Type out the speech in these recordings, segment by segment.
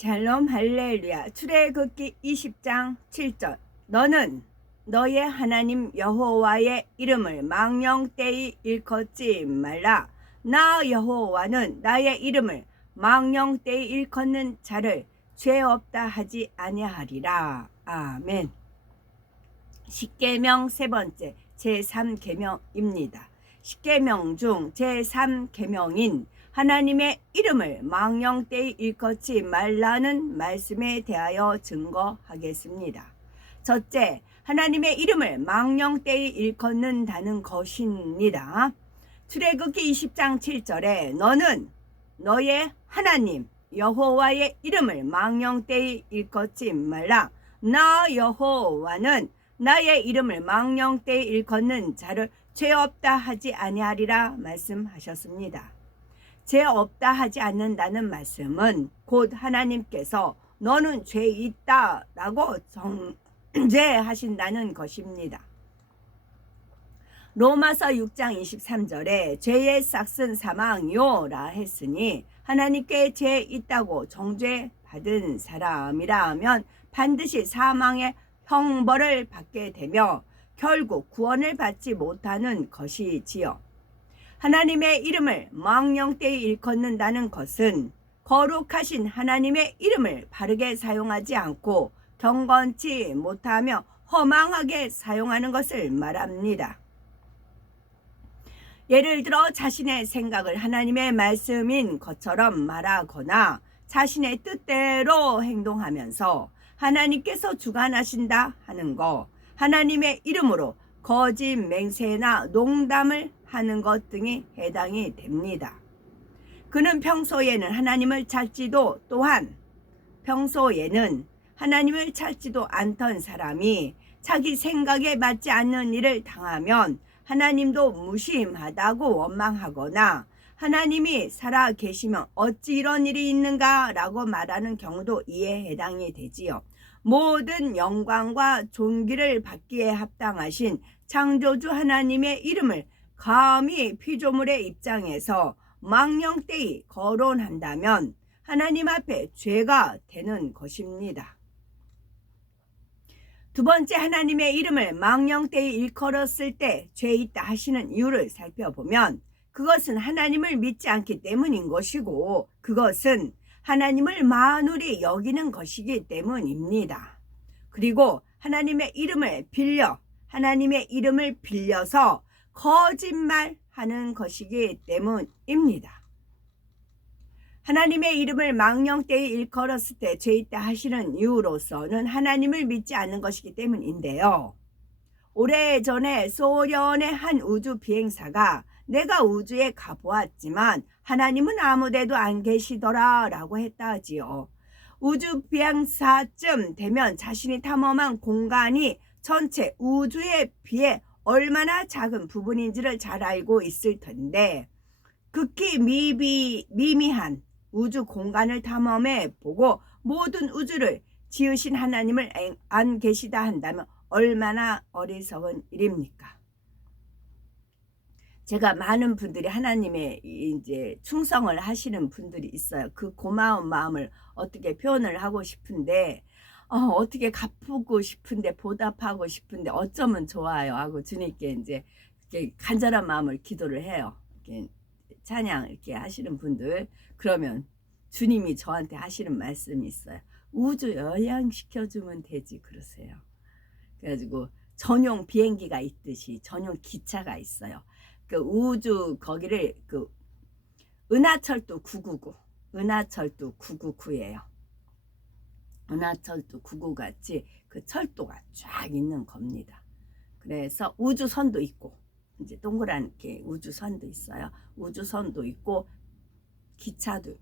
샬롬 할렐루야. 출애굽기 20장 7절. 너는 너의 하나님 여호와의 이름을 망령되이 일컫지 말라. 나 여호와는 나의 이름을 망령되이 일컫는 자를 죄 없다 하지 아니하리라. 아멘. 십계명 세 번째 제3계명입니다. 십계명 중 제3계명인 하나님의 이름을 망령되이 일컫지 말라는 말씀에 대하여 증거하겠습니다. 첫째, 하나님의 이름을 망령되이 일컫는다는 것입니다. 출애굽기 20장 7절에 너는 너의 하나님 여호와의 이름을 망령되이 일컫지 말라. 나 여호와는 나의 이름을 망령되이 일컫는 자를 죄 없다 하지 아니하리라 말씀하셨습니다. 죄 없다 하지 않는다는 말씀은 곧 하나님께서 너는 죄 있다 라고 정죄하신다는 것입니다. 로마서 6장 23절에 죄의 싹은 사망이요라 했으니 하나님께 죄 있다고 정죄받은 사람이라 하면 반드시 사망의 형벌을 받게 되며 결국 구원을 받지 못하는 것이지요. 하나님의 이름을 망령되이 일컫는다는 것은 거룩하신 하나님의 이름을 바르게 사용하지 않고 경건치 못하며 허망하게 사용하는 것을 말합니다. 예를 들어 자신의 생각을 하나님의 말씀인 것처럼 말하거나 자신의 뜻대로 행동하면서 하나님께서 주관하신다 하는 것, 하나님의 이름으로 거짓 맹세나 농담을 하는 것 등이 해당이 됩니다. 그는 평소에는 하나님을 찾지도 또한 평소에는 하나님을 찾지도 않던 사람이 자기 생각에 맞지 않는 일을 당하면 하나님도 무심하다고 원망하거나 하나님이 살아 계시면 어찌 이런 일이 있는가 라고 말하는 경우도 이에 해당이 되지요. 모든 영광과 존귀를 받기에 합당하신 창조주 하나님의 이름을 감히 피조물의 입장에서 망령되이 거론한다면 하나님 앞에 죄가 되는 것입니다. 두 번째, 하나님의 이름을 망령되이 일컬었을 때 죄 있다 하시는 이유를 살펴보면 그것은 하나님을 믿지 않기 때문인 것이고 그것은 하나님을 만홀히 여기는 것이기 때문입니다. 그리고 하나님의 이름을 빌려서 거짓말하는 것이기 때문입니다. 하나님의 이름을 망령되이 일컬었을 때 죄 있다 하시는 이유로서는 하나님을 믿지 않는 것이기 때문인데요. 오래전에 소련의 한 우주 비행사가 내가 우주에 가보았지만 하나님은 아무데도 안 계시더라 라고 했다 하지요. 우주 비행사쯤 되면 자신이 탐험한 공간이 전체 우주에 비해 얼마나 작은 부분인지를 잘 알고 있을 텐데 극히 미미한 우주 공간을 탐험해 보고 모든 우주를 지으신 하나님을 안 계시다 한다면 얼마나 어리석은 일입니까? 제가 많은 분들이 하나님의 이제 충성을 하시는 분들이 있어요. 그 고마운 마음을 어떻게 표현을 하고 싶은데 어떻게 갚고 싶은데 보답하고 싶은데 어쩌면 좋아요 하고 주님께 이제 이렇게 간절한 마음을 기도를 해요. 이렇게 찬양 이렇게 하시는 분들 그러면 주님이 저한테 하시는 말씀이 있어요. 우주 여행시켜주면 되지 그러세요. 그래가지고 전용 비행기가 있듯이 전용 기차가 있어요. 그 우주 거기를 그 은하철도 999예요. 은하철도 99 같이 그 철도가 쫙 있는 겁니다. 그래서 우주선도 있고 이제 동그랗게 우주선도 있어요. 우주선도 있고 기차도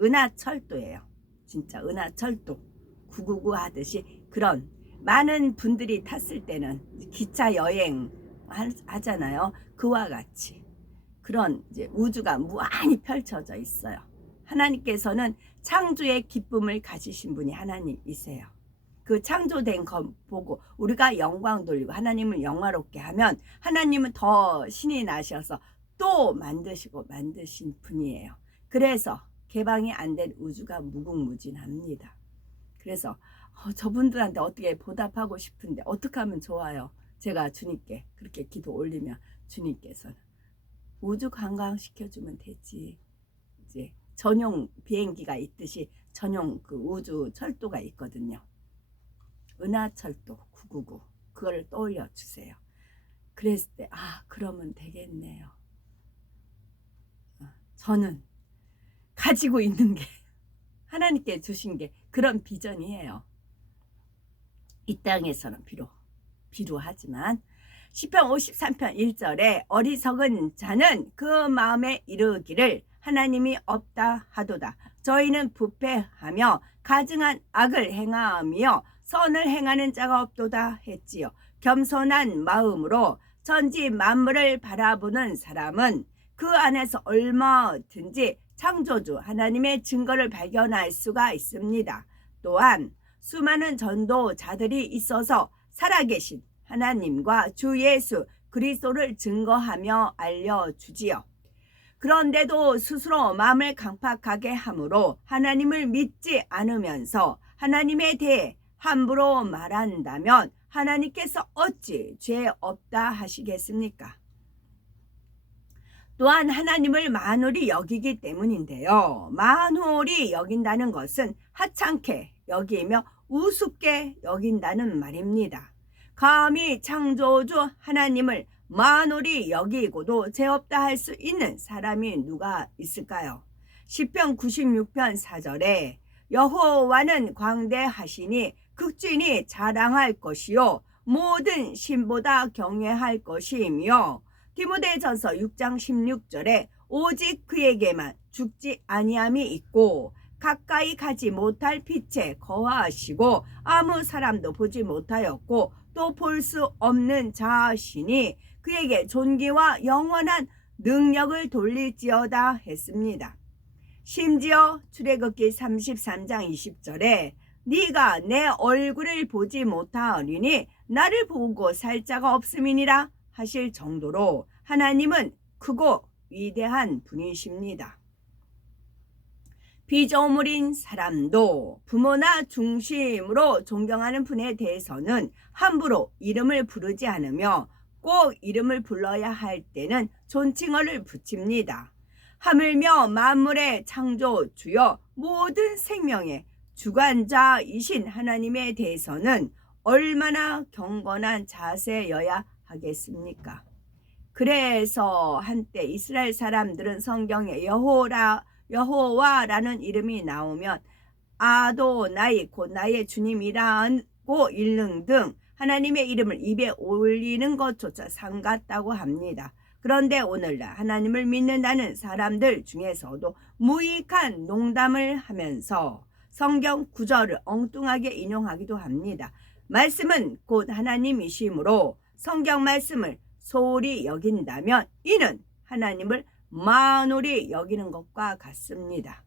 은하철도예요. 진짜 은하철도 999 하듯이 그런 많은 분들이 탔을 때는 기차 여행 하잖아요. 그와 같이 그런 이제 우주가 무한히 펼쳐져 있어요. 하나님께서는 창조의 기쁨을 가지신 분이 하나님이세요. 그 창조된 것 보고 우리가 영광 돌리고 하나님을 영화롭게 하면 하나님은 더 신이 나셔서 또 만드신 분이에요. 그래서 개방이 안 된 우주가 무궁무진합니다. 그래서 저분들한테 어떻게 보답하고 싶은데 어떻게 하면 좋아요? 제가 주님께 그렇게 기도 올리면 주님께서는 우주 관광시켜주면 되지. 이제 전용 비행기가 있듯이 전용 그 우주 철도가 있거든요. 은하철도 999 그걸 떠올려 주세요. 그랬을 때 그러면 되겠네요. 저는 가지고 있는 게 하나님께 주신 게 그런 비전이에요. 이 땅에서는 비루하지만 시편 53편 1절에 어리석은 자는 그 마음에 이르기를 하나님이 없다 하도다. 저희는 부패하며 가증한 악을 행하며 선을 행하는 자가 없도다 했지요. 겸손한 마음으로 천지 만물을 바라보는 사람은 그 안에서 얼마든지 창조주 하나님의 증거를 발견할 수가 있습니다. 또한 수많은 전도자들이 있어서 살아계신 하나님과 주 예수 그리스도를 증거하며 알려주지요. 그런데도 스스로 마음을 강팍하게 함으로 하나님을 믿지 않으면서 하나님에 대해 함부로 말한다면 하나님께서 어찌 죄 없다 하시겠습니까? 또한 하나님을 만홀히 여기기 때문인데요. 만홀히 여긴다는 것은 하찮게 여기며 우습게 여긴다는 말입니다. 감히 창조주 하나님을 만홀히 여기고도 죄 없다 할 수 있는 사람이 누가 있을까요? 시편 96편 4절에 여호와는 광대하시니 극진히 자랑할 것이요 모든 신보다 경외할 것이며 디모데전서 6장 16절에 오직 그에게만 죽지 아니함이 있고 가까이 가지 못할 빛에 거하시고 아무 사람도 보지 못하였고 또 볼 수 없는 자신이 그에게 존귀와 영원한 능력을 돌릴지어다 했습니다. 심지어 출애굽기 33장 20절에 네가 내 얼굴을 보지 못하리니 나를 보고 살 자가 없음이니라 하실 정도로 하나님은 크고 위대한 분이십니다. 피조물인 사람도 부모나 중심으로 존경하는 분에 대해서는 함부로 이름을 부르지 않으며 꼭 이름을 불러야 할 때는 존칭어를 붙입니다. 하물며 만물의 창조주여 모든 생명의 주관자이신 하나님에 대해서는 얼마나 경건한 자세여야 하겠습니까? 그래서 한때 이스라엘 사람들은 성경에 여호와라는 이름이 나오면 아도나이 곧 나의 주님이라고 읽는 등 하나님의 이름을 입에 올리는 것조차 삼갔다고 합니다. 그런데 오늘날 하나님을 믿는다는 사람들 중에서도 무익한 농담을 하면서 성경 구절을 엉뚱하게 인용하기도 합니다. 말씀은 곧 하나님이시므로 성경 말씀을 소홀히 여긴다면 이는 하나님을 만홀히 여기는 것과 같습니다.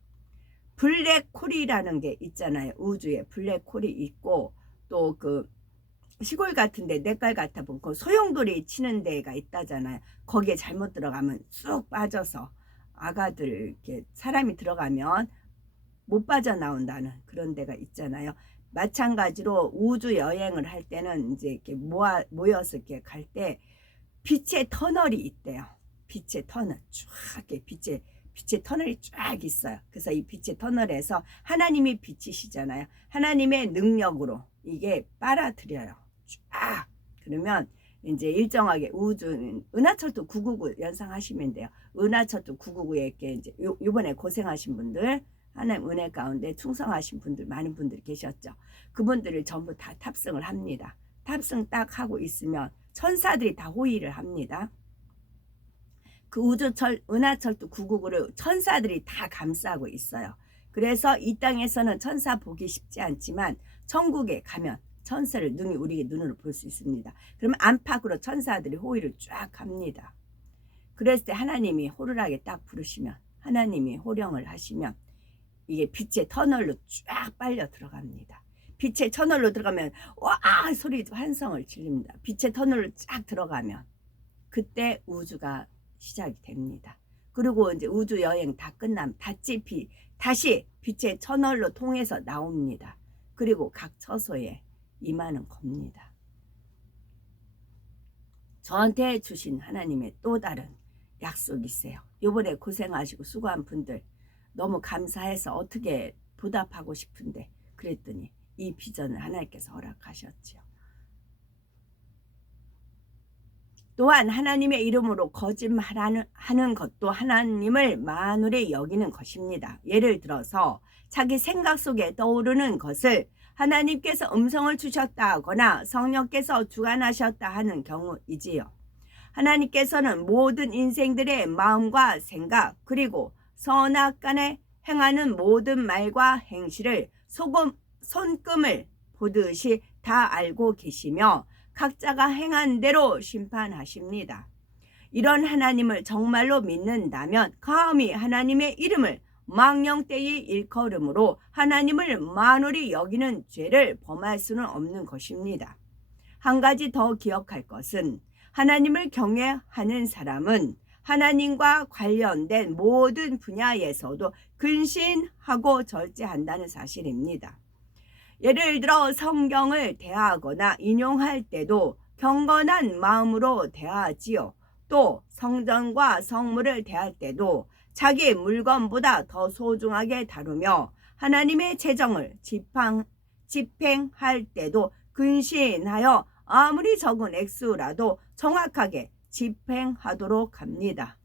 블랙홀이라는 게 있잖아요. 우주에 블랙홀이 있고 또 그 시골 같은데 냇갈 같아 보면 그 소용돌이 치는 데가 있다잖아요. 거기에 잘못 들어가면 쑥 빠져서 아가들 이렇게 사람이 들어가면 못 빠져나온다는 그런 데가 있잖아요. 마찬가지로 우주 여행을 할 때는 이제 이렇게 모여서 이렇게 갈 때 빛의 터널이 있대요. 빛의 터널 쫙 빛의 터널이 쫙 있어요. 그래서 이 빛의 터널에서 하나님이 빛이시잖아요. 하나님의 능력으로 이게 빨아들여요. 쫙. 그러면 이제 일정하게 우주는 은하철도 999 연상하시면 돼요. 은하철도 999에 이렇게 이제 요번에 고생하신 분들 하나님 은혜 가운데 충성하신 분들 많은 분들이 계셨죠. 그분들을 전부 다 탑승을 합니다. 탑승 딱 하고 있으면 천사들이 다 호의를 합니다. 그 은하철도 999를 천사들이 다 감싸고 있어요. 그래서 이 땅에서는 천사 보기 쉽지 않지만 천국에 가면 천사를 우리 눈으로 볼 수 있습니다. 그러면 안팎으로 천사들이 호의를 쫙 합니다. 그랬을 때 하나님이 호루라기 딱 부르시면 하나님이 호령을 하시면 이게 빛의 터널로 쫙 빨려 들어갑니다. 빛의 터널로 들어가면 와 소리 환성을 질립니다. 빛의 터널로 쫙 들어가면 그때 우주가 시작이 됩니다. 그리고 이제 우주 여행 다 끝나면 다시 빛의 터널로 통해서 나옵니다. 그리고 각 처소에 임하는 겁니다. 저한테 주신 하나님의 또 다른 약속이 있어요. 이번에 고생하시고 수고한 분들 너무 감사해서 어떻게 보답하고 싶은데 그랬더니 이 비전을 하나님께서 허락하셨지요. 또한 하나님의 이름으로 거짓말하는 것도 하나님을 만홀히 여기는 것입니다. 예를 들어서 자기 생각 속에 떠오르는 것을 하나님께서 음성을 주셨다 하거나 성령께서 주관하셨다 하는 경우이지요. 하나님께서는 모든 인생들의 마음과 생각 그리고 선악간에 행하는 모든 말과 행실을 손금을 보듯이 다 알고 계시며 각자가 행한 대로 심판하십니다. 이런 하나님을 정말로 믿는다면 감히 하나님의 이름을 망령되이 일컬음으로 하나님을 만홀히 여기는 죄를 범할 수는 없는 것입니다. 한 가지 더 기억할 것은 하나님을 경외하는 사람은 하나님과 관련된 모든 분야에서도 근신하고 절제한다는 사실입니다. 예를 들어 성경을 대하거나 인용할 때도 경건한 마음으로 대하지요. 또 성전과 성물을 대할 때도 자기 물건보다 더 소중하게 다루며 하나님의 재정을 집행할 때도 근신하여 아무리 적은 액수라도 정확하게 집행하도록 합니다.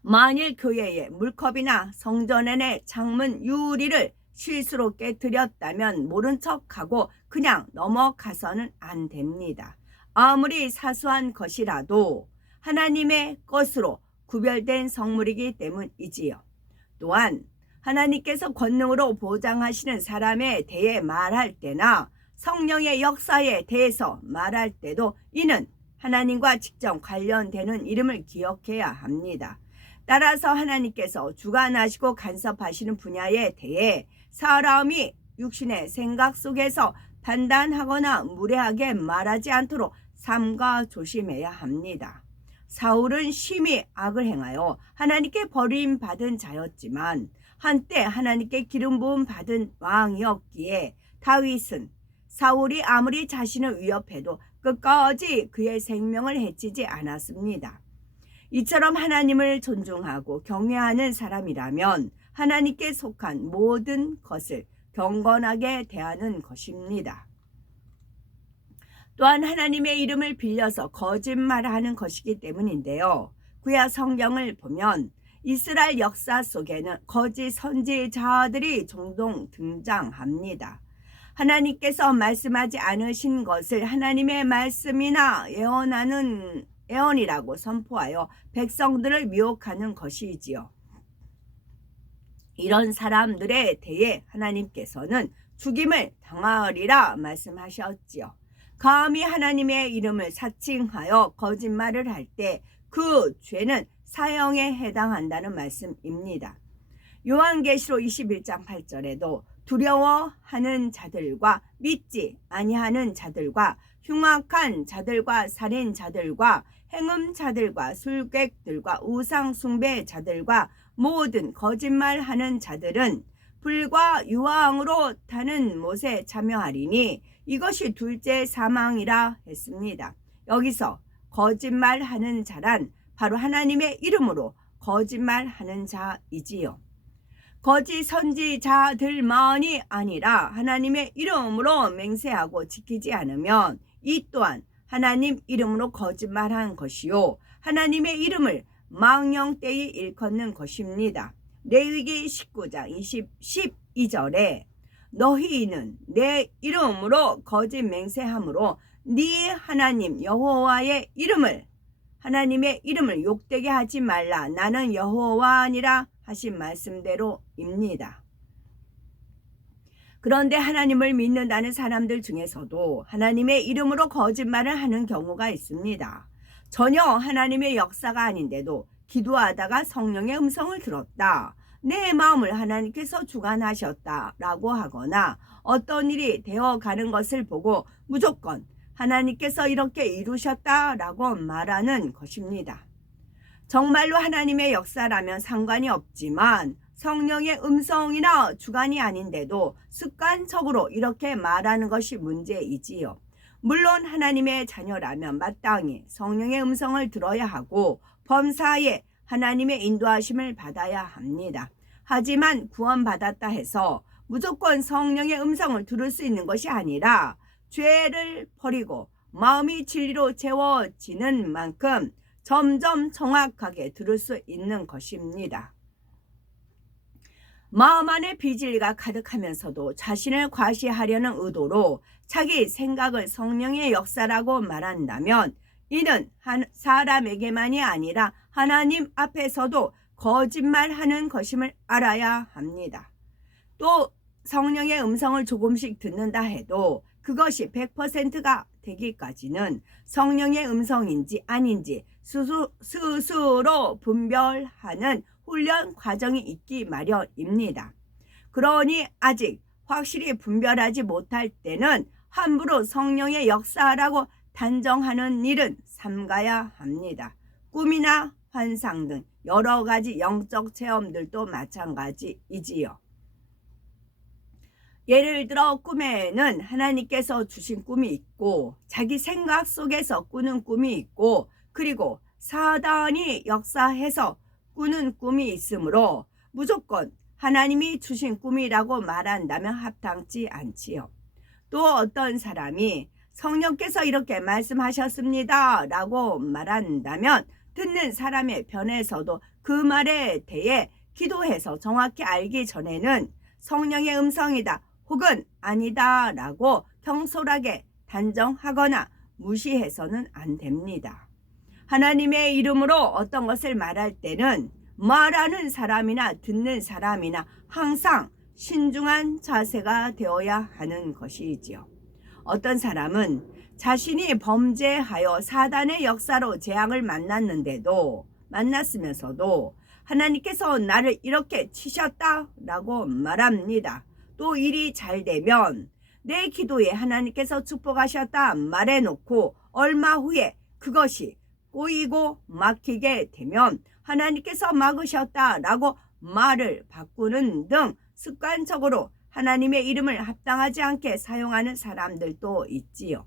만일 교회의 물컵이나 성전 안의 창문 유리를 실수로 깨뜨렸다면 모른 척하고 그냥 넘어가서는 안 됩니다. 아무리 사소한 것이라도 하나님의 것으로 구별된 성물이기 때문이지요. 또한 하나님께서 권능으로 보장하시는 사람에 대해 말할 때나 성령의 역사에 대해서 말할 때도 이는 하나님과 직접 관련되는 이름을 기억해야 합니다. 따라서 하나님께서 주관하시고 간섭하시는 분야에 대해 사람이 육신의 생각 속에서 판단하거나 무례하게 말하지 않도록 삼가 조심해야 합니다. 사울은 심히 악을 행하여 하나님께 버림받은 자였지만 한때 하나님께 기름 부음 받은 왕이었기에 다윗은 사울이 아무리 자신을 위협해도 끝까지 그의 생명을 해치지 않았습니다. 이처럼 하나님을 존중하고 경외하는 사람이라면 하나님께 속한 모든 것을 경건하게 대하는 것입니다. 또한 하나님의 이름을 빌려서 거짓말하는 것이기 때문인데요. 구약 성경을 보면 이스라엘 역사 속에는 거짓 선지자들이 종종 등장합니다. 하나님께서 말씀하지 않으신 것을 하나님의 말씀이나 예언이라고 선포하여 백성들을 미혹하는 것이지요. 이런 사람들에 대해 하나님께서는 죽임을 당하리라 말씀하셨지요. 감히 하나님의 이름을 사칭하여 거짓말을 할 때 그 죄는 사형에 해당한다는 말씀입니다. 요한계시록 21장 8절에도 두려워하는 자들과 믿지 아니하는 자들과 흉악한 자들과 살인자들과 행음자들과 술객들과 우상숭배자들과 모든 거짓말하는 자들은 불과 유황으로 타는 못에 참여하리니 이것이 둘째 사망이라 했습니다. 여기서 거짓말하는 자란 바로 하나님의 이름으로 거짓말하는 자이지요. 거짓 선지자들만이 아니라 하나님의 이름으로 맹세하고 지키지 않으면 이 또한 하나님 이름으로 거짓말한 것이요 하나님의 이름을 망령되이 일컫는 것입니다. 레위기 19장 12절에 너희는 내 이름으로 거짓 맹세함으로 네 하나님 여호와의 하나님의 이름을 욕되게 하지 말라. 나는 여호와니라 하신 말씀대로입니다. 그런데 하나님을 믿는다는 사람들 중에서도 하나님의 이름으로 거짓말을 하는 경우가 있습니다. 전혀 하나님의 역사가 아닌데도 기도하다가 성령의 음성을 들었다. 내 마음을 하나님께서 주관하셨다라고 하거나 어떤 일이 되어가는 것을 보고 무조건 하나님께서 이렇게 이루셨다라고 말하는 것입니다. 정말로 하나님의 역사라면 상관이 없지만 성령의 음성이나 주관이 아닌데도 습관적으로 이렇게 말하는 것이 문제이지요. 물론 하나님의 자녀라면 마땅히 성령의 음성을 들어야 하고 범사에 하나님의 인도하심을 받아야 합니다. 하지만 구원받았다 해서 무조건 성령의 음성을 들을 수 있는 것이 아니라 죄를 버리고 마음이 진리로 채워지는 만큼 점점 정확하게 들을 수 있는 것입니다. 마음 안에 비진리가 가득하면서도 자신을 과시하려는 의도로 자기 생각을 성령의 역사라고 말한다면 이는 사람에게만이 아니라 하나님 앞에서도 거짓말하는 것임을 알아야 합니다. 또 성령의 음성을 조금씩 듣는다 해도 그것이 100%가 되기까지는 성령의 음성인지 아닌지 스스로 분별하는 훈련 과정이 있기 마련입니다. 그러니 아직 확실히 분별하지 못할 때는 함부로 성령의 역사라고 단정하는 일은 삼가야 합니다. 꿈이나 환상 등 여러 가지 영적 체험들도 마찬가지이지요. 예를 들어 꿈에는 하나님께서 주신 꿈이 있고 자기 생각 속에서 꾸는 꿈이 있고 그리고 사단이 역사해서 꾸는 꿈이 있으므로 무조건 하나님이 주신 꿈이라고 말한다면 합당치 않지요. 또 어떤 사람이 성령께서 이렇게 말씀하셨습니다 라고 말한다면 듣는 사람의 편에서도 그 말에 대해 기도해서 정확히 알기 전에는 성령의 음성이다 혹은 아니다 라고 경솔하게 단정하거나 무시해서는 안 됩니다. 하나님의 이름으로 어떤 것을 말할 때는 말하는 사람이나 듣는 사람이나 항상 신중한 자세가 되어야 하는 것이지요. 어떤 사람은 자신이 범죄하여 사단의 역사로 재앙을 만났으면서도 하나님께서 나를 이렇게 치셨다라고 말합니다. 또 일이 잘 되면 내 기도에 하나님께서 축복하셨다 말해놓고 얼마 후에 그것이 꼬이고 막히게 되면 하나님께서 막으셨다라고 말을 바꾸는 등 습관적으로 하나님의 이름을 합당하지 않게 사용하는 사람들도 있지요.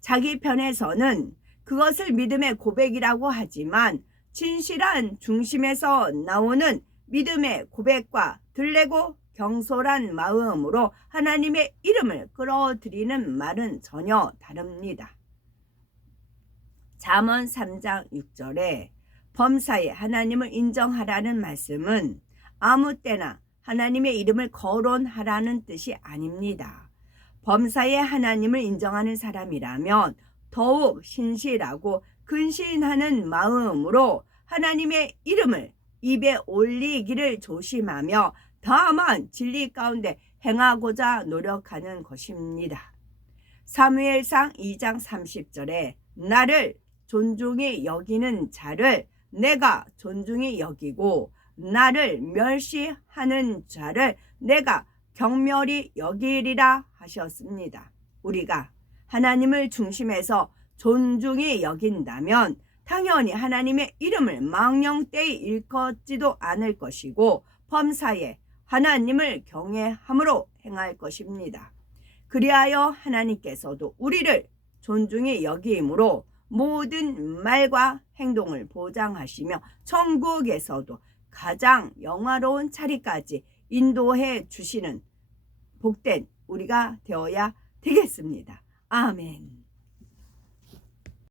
자기 편에서는 그것을 믿음의 고백이라고 하지만 진실한 중심에서 나오는 믿음의 고백과 들레고 경솔한 마음으로 하나님의 이름을 끌어들이는 말은 전혀 다릅니다. 잠언 3장 6절에 범사에 하나님을 인정하라는 말씀은 아무 때나 하나님의 이름을 거론하라는 뜻이 아닙니다. 범사에 하나님을 인정하는 사람이라면 더욱 신실하고 근신하는 마음으로 하나님의 이름을 입에 올리기를 조심하며 다만 진리 가운데 행하고자 노력하는 것입니다. 사무엘상 2장 30절에 나를 존중히 여기는 자를 내가 존중히 여기고 나를 멸시하는 자를 내가 경멸히 여기리라 하셨습니다. 우리가 하나님을 중심에서 존중히 여긴다면 당연히 하나님의 이름을 망령되이 일컫지도 않을 것이고 범사에 하나님을 경외함으로 행할 것입니다. 그리하여 하나님께서도 우리를 존중히 여김으로 모든 말과 행동을 보장하시며 천국에서도 가장 영화로운 자리까지 인도해 주시는 복된 우리가 되어야 되겠습니다. 아멘.